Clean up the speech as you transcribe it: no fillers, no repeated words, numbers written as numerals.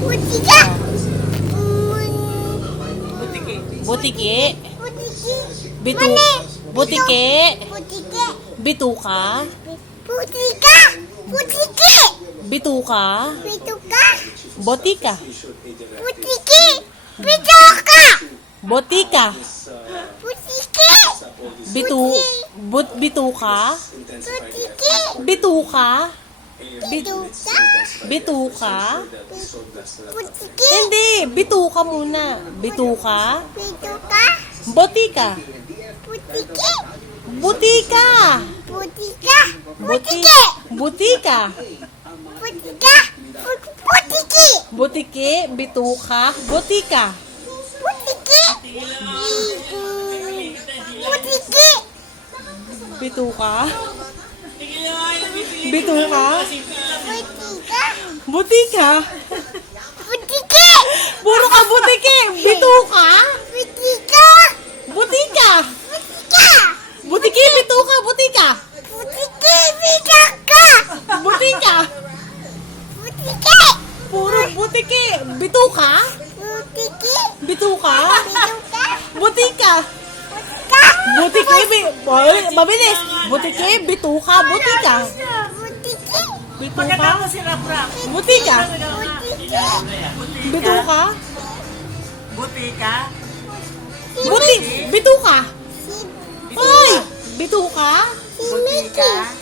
Butika. Butiki. Butiki. Bitu. Butiki. Butiki. Bituka. Butika. Butiki. Bituka. Bituka. Botika. Butiki. Bituka. Botika. Butiki. Bitu. Bituka. Butiki. Bituka. Bituka. Bituka. Butiki. Hindi, bituka muna. Bituka. Bituka. Botika. Butiki. Butika. Butika. Buti. Butiki. Butika. Butika. Butiki. Butiki. Bituka. Botika. Butiki. Butiki. Bituka. Bituka. Butika. Butika. Butiki. Puro ka butiki. Bituka. Butika. Butika. Butika. Butiki. Bituka. Butika. Butiki. Bituka. Butika. Butiki. Puro butiki. Bituka. Butiki. Bituka. Bituka. Butika. Butika. Butiki. Mabilis. Butiki. Bituka. Butika. Butiki. Bituka. Butika. Butiki. Bituka. Butika. Bituka. Si Hoy! Bituka. Mickey.